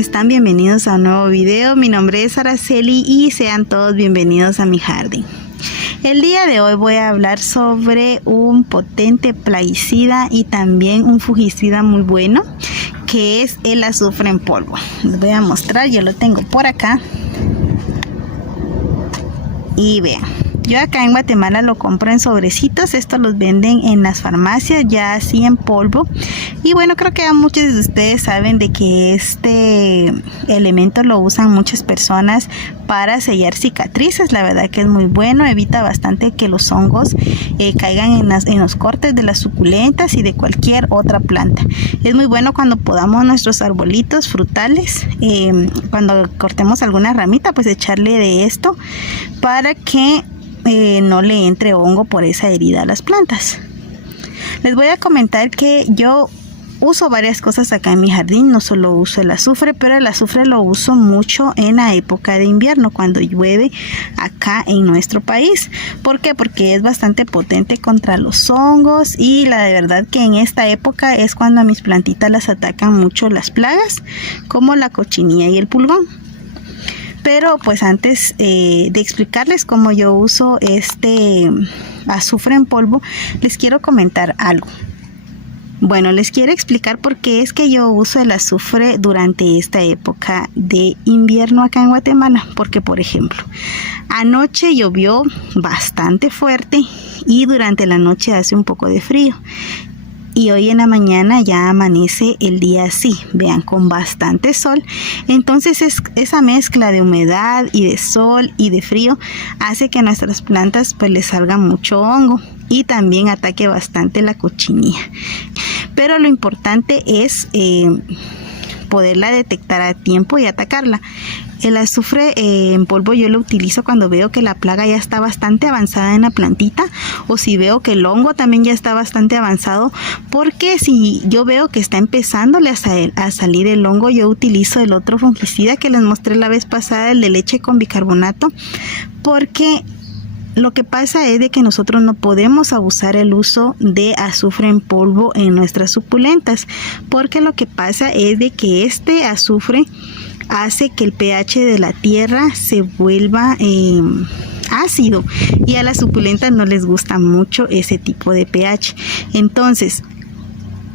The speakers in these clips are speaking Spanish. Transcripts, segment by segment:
están? Bienvenidos a un nuevo video. Mi nombre es Araceli y sean todos bienvenidos a mi jardín. El día de hoy voy a hablar sobre un potente plaguicida y también un fungicida muy bueno, que es el azufre en polvo. Les voy a mostrar, yo lo tengo por acá. Y vean, yo acá en Guatemala lo compro en sobrecitos. Estos los venden en las farmacias ya así en polvo. Y bueno, creo que muchos de ustedes saben de que este elemento lo usan muchas personas para sellar cicatrices. La verdad que es muy bueno, evita bastante que los hongos caigan en los cortes de las suculentas y de cualquier otra planta. Es muy bueno cuando podamos nuestros arbolitos frutales, cuando cortemos alguna ramita, pues echarle de esto para que no le entre hongo por esa herida a las plantas. Les voy a comentar que yo uso varias cosas acá en mi jardín. No solo uso el azufre, pero el azufre lo uso mucho en la época de invierno, cuando llueve acá en nuestro país. ¿Por qué? Porque es bastante potente contra los hongos, y la de verdad que en esta época es cuando a mis plantitas las atacan mucho las plagas, como la cochinilla y el pulgón. Pero pues antes de explicarles cómo yo uso este azufre en polvo, les quiero comentar algo. Bueno, les quiero explicar por qué es que yo uso el azufre durante esta época de invierno acá en Guatemala. Porque, por ejemplo, anoche llovió bastante fuerte y durante la noche hace un poco de frío. Y hoy en la mañana ya amanece el día así, vean, con bastante sol. Entonces esa mezcla de humedad y de sol y de frío hace que a nuestras plantas pues les salga mucho hongo y también ataque bastante la cochinilla. Pero lo importante es poderla detectar a tiempo y atacarla. El azufre en polvo yo lo utilizo cuando veo que la plaga ya está bastante avanzada en la plantita, o si veo que el hongo también ya está bastante avanzado, porque si yo veo que está empezándole a salir el hongo, yo utilizo el otro fungicida que les mostré la vez pasada, el de leche con bicarbonato, porque lo que pasa es de que nosotros no podemos abusar el uso de azufre en polvo en nuestras suculentas, porque lo que pasa es de que este azufre hace que el pH de la tierra se vuelva ácido, y a las suculentas no les gusta mucho ese tipo de pH. Entonces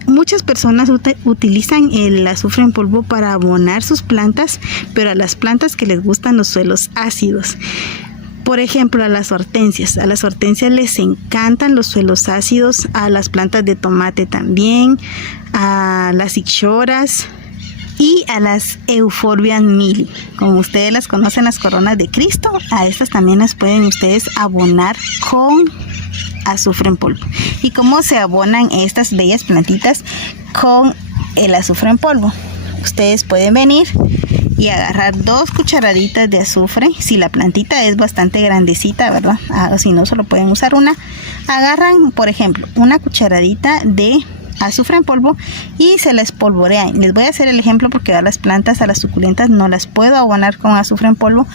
muchas personas utilizan el azufre en polvo para abonar sus plantas, pero a las plantas que les gustan los suelos ácidos. Por ejemplo, a las hortensias les encantan los suelos ácidos, a las plantas de tomate también, a las ixoras y a las euforbias mili, como ustedes las conocen, las coronas de Cristo. A estas también las pueden ustedes abonar con azufre en polvo. ¿Y cómo se abonan estas bellas plantitas con el azufre en polvo? Ustedes pueden venir y agarrar 2 cucharaditas de azufre. Si la plantita es bastante grandecita, ¿verdad? O si no, solo pueden usar una. Agarran, por ejemplo, una cucharadita de azufre en polvo y se la espolvorean. Les voy a hacer el ejemplo porque a las plantas, a las suculentas, no las puedo abonar con azufre en polvo.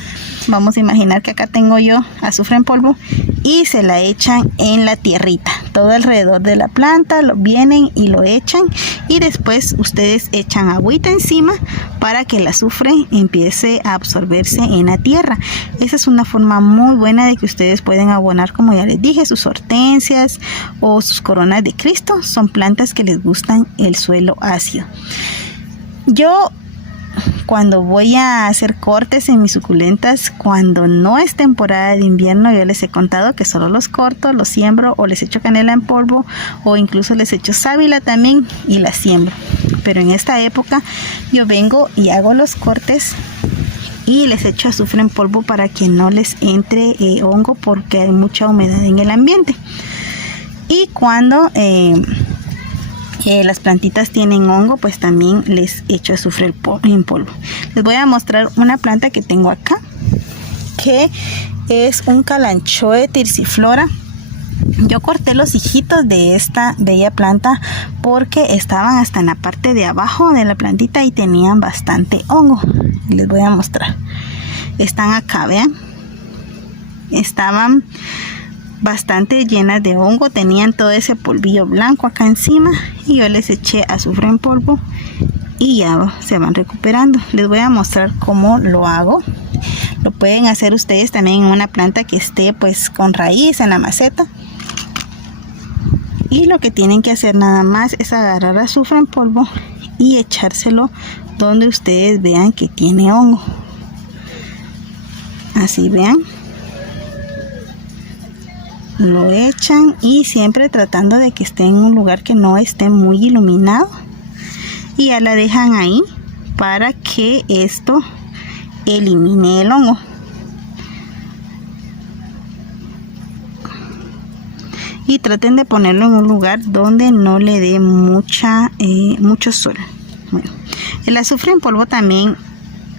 Vamos a imaginar que acá tengo yo azufre en polvo y se la echan en la tierrita, todo alrededor de la planta, lo vienen y lo echan, y después ustedes echan agüita encima para que el azufre empiece a absorberse en la tierra. Esa es una forma muy buena de que ustedes pueden abonar, como ya les dije, sus hortensias o sus coronas de Cristo. Son plantas que les gustan el suelo ácido. Yo cuando voy a hacer cortes en mis suculentas, cuando no es temporada de invierno, yo les he contado que solo los corto, los siembro, o les echo canela en polvo, o incluso les echo sábila también y las siembro. Pero en esta época yo vengo y hago los cortes y les echo azufre en polvo para que no les entre hongo, porque hay mucha humedad en el ambiente. Y cuando las plantitas tienen hongo, pues también les echo azufre en polvo. Les voy a mostrar una planta que tengo acá, que es un calanchoe tirsiflora. Yo corté los hijitos de esta bella planta porque estaban hasta en la parte de abajo de la plantita y tenían bastante hongo. Les voy a mostrar. Están acá, vean. Estaban bastante llenas de hongo, tenían todo ese polvillo blanco acá encima, y yo les eché azufre en polvo y ya se van recuperando. Les voy a mostrar cómo lo hago. Lo pueden hacer ustedes también en una planta que esté pues con raíz en la maceta. Y lo que tienen que hacer nada más es agarrar azufre en polvo y echárselo donde ustedes vean que tiene hongo. Así vean. Lo echan y siempre tratando de que esté en un lugar que no esté muy iluminado. Y ya la dejan ahí para que esto elimine el hongo. Y traten de ponerlo en un lugar donde no le dé mucho sol. Bueno, el azufre en polvo también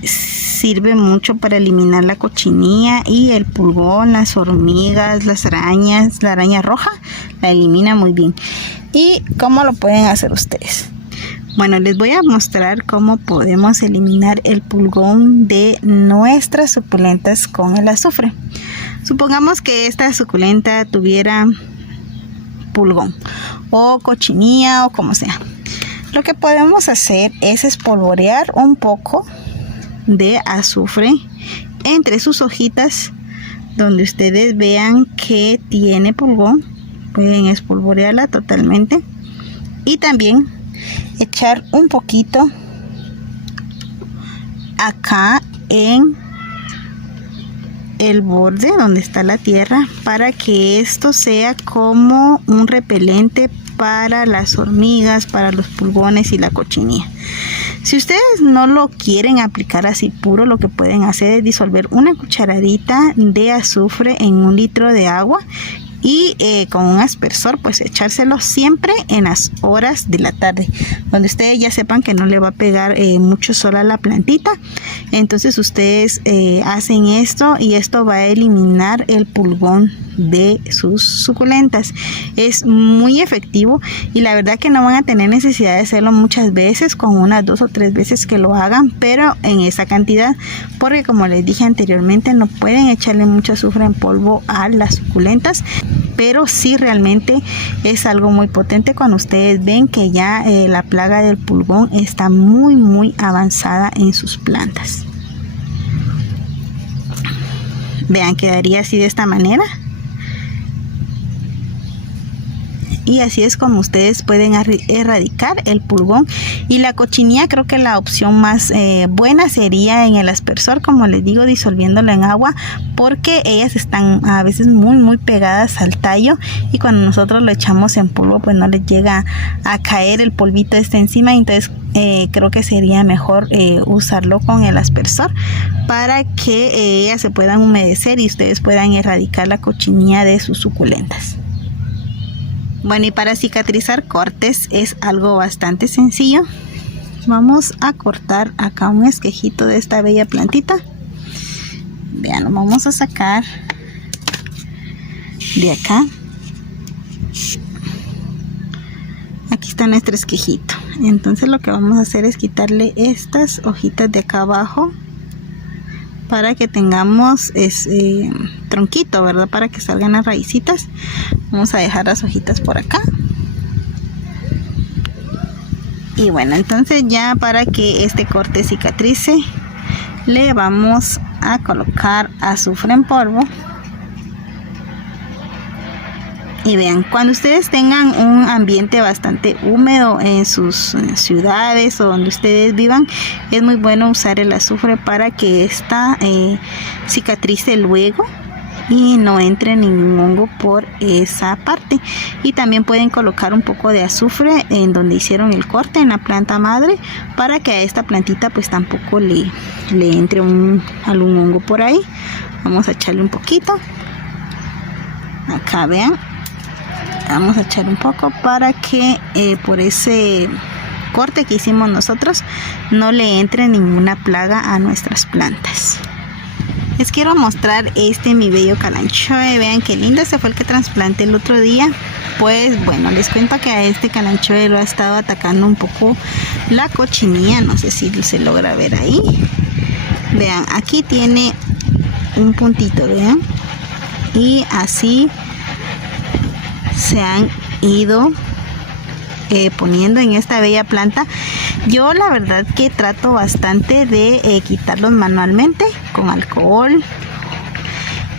sirve mucho para eliminar la cochinilla y el pulgón, las hormigas, las arañas. La araña roja la elimina muy bien. ¿Y cómo lo pueden hacer ustedes? Bueno, les voy a mostrar cómo podemos eliminar el pulgón de nuestras suculentas con el azufre. Supongamos que esta suculenta tuviera pulgón o cochinilla o como sea. Lo que podemos hacer es espolvorear un poco de azufre entre sus hojitas donde ustedes vean que tiene pulgón. Pueden espolvorearla totalmente y también echar un poquito acá en el borde donde está la tierra para que esto sea como un repelente para las hormigas, para los pulgones y la cochinilla. Si ustedes no lo quieren aplicar así puro, lo que pueden hacer es disolver una cucharadita de azufre en 1 litro de agua y con un aspersor pues echárselo siempre en las horas de la tarde, donde ustedes ya sepan que no le va a pegar mucho sol a la plantita. Entonces ustedes hacen esto y esto va a eliminar el pulgón de sus suculentas. Es muy efectivo y la verdad que no van a tener necesidad de hacerlo muchas veces, con unas 2 o 3 veces que lo hagan, pero en esa cantidad, porque como les dije anteriormente, no pueden echarle mucho azufre en polvo a las suculentas, pero sí realmente es algo muy potente cuando ustedes ven que ya la plaga del pulgón está muy avanzada en sus plantas. Vean, quedaría así de esta manera. Y así es como ustedes pueden erradicar el pulgón y la cochinilla. Creo que la opción más buena sería en el aspersor, como les digo, disolviéndolo en agua, porque ellas están a veces muy pegadas al tallo y cuando nosotros lo echamos en polvo pues no les llega a caer el polvito encima. Entonces creo que sería mejor usarlo con el aspersor para que ellas se puedan humedecer y ustedes puedan erradicar la cochinilla de sus suculentas. Bueno, y para cicatrizar cortes es algo bastante sencillo. Vamos a cortar acá un esquejito de esta bella plantita. Vean, lo vamos a sacar de acá. Aquí está nuestro esquejito. Entonces lo que vamos a hacer es quitarle estas hojitas de acá abajo para que tengamos ese tronquito, ¿verdad? Para que salgan las raícitas. Vamos a dejar las hojitas por acá. Y bueno, entonces ya para que este corte cicatrice, le vamos a colocar azufre en polvo. Y vean, cuando ustedes tengan un ambiente bastante húmedo en sus ciudades o donde ustedes vivan, es muy bueno usar el azufre para que esta cicatrice luego y no entre ningún hongo por esa parte. Y también pueden colocar un poco de azufre en donde hicieron el corte, en la planta madre, para que a esta plantita pues tampoco le entre algún hongo por ahí. Vamos a echarle un poquito acá, vean. Vamos a echar un poco para que por ese corte que hicimos nosotros no le entre ninguna plaga a nuestras plantas. Les quiero mostrar mi bello calanchoe. Vean qué lindo, ese fue el que trasplanté el otro día. Pues bueno, les cuento que a este calanchoe lo ha estado atacando un poco la cochinilla. No sé si se logra ver ahí. Vean, aquí tiene un puntito, vean. Y así se han ido poniendo en esta bella planta. Yo la verdad que trato bastante de quitarlos manualmente con alcohol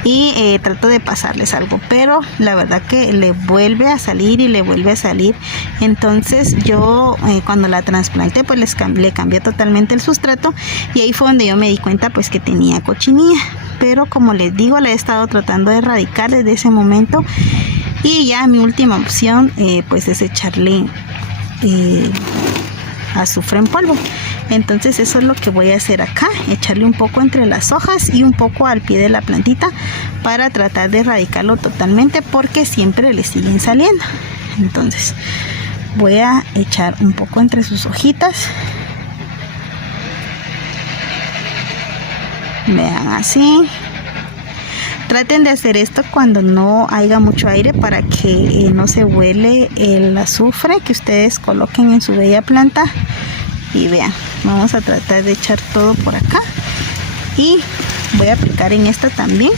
y trato de pasarles algo, pero la verdad que le vuelve a salir y le vuelve a salir. Entonces yo cuando la trasplanté pues le cambié totalmente el sustrato, y ahí fue donde yo me di cuenta pues que tenía cochinilla. Pero como les digo, la he estado tratando de erradicar desde ese momento, y ya mi última opción pues es echarle azufre en polvo. Entonces eso es lo que voy a hacer acá, echarle un poco entre las hojas y un poco al pie de la plantita para tratar de erradicarlo totalmente, porque siempre le siguen saliendo. Entonces voy a echar un poco entre sus hojitas, vean, así. Traten de hacer esto cuando no haya mucho aire para que no se vuele el azufre que ustedes coloquen en su bella planta. Y vean, vamos a tratar de echar todo por acá, y voy a aplicar en esta también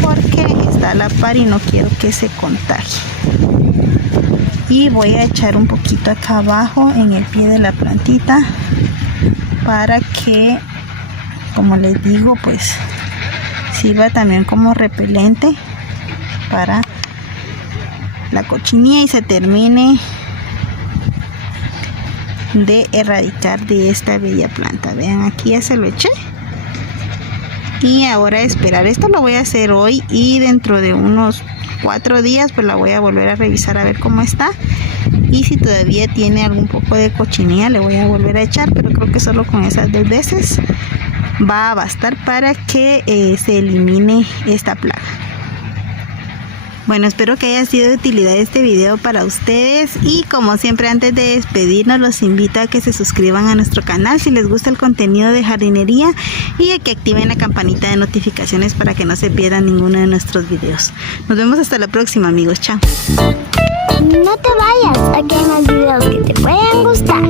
porque está a la par y no quiero que se contagie. Y voy a echar un poquito acá abajo en el pie de la plantita para que, como les digo, pues sirva también como repelente para la cochinilla y se termine de erradicar de esta bella planta. Vean, aquí ya se lo eché, y ahora esperar. Esto lo voy a hacer hoy, y dentro de unos 4 días pues la voy a volver a revisar a ver cómo está, y si todavía tiene algún poco de cochinilla le voy a volver a echar, pero creo que solo con esas 2 veces va a bastar para que se elimine esta plaga. Bueno, espero que haya sido de utilidad este video para ustedes, y como siempre, antes de despedirnos, los invito a que se suscriban a nuestro canal si les gusta el contenido de jardinería, y a que activen la campanita de notificaciones para que no se pierdan ninguno de nuestros videos. Nos vemos hasta la próxima, amigos. Chao. No te vayas, aquí hay más videos que te pueden gustar.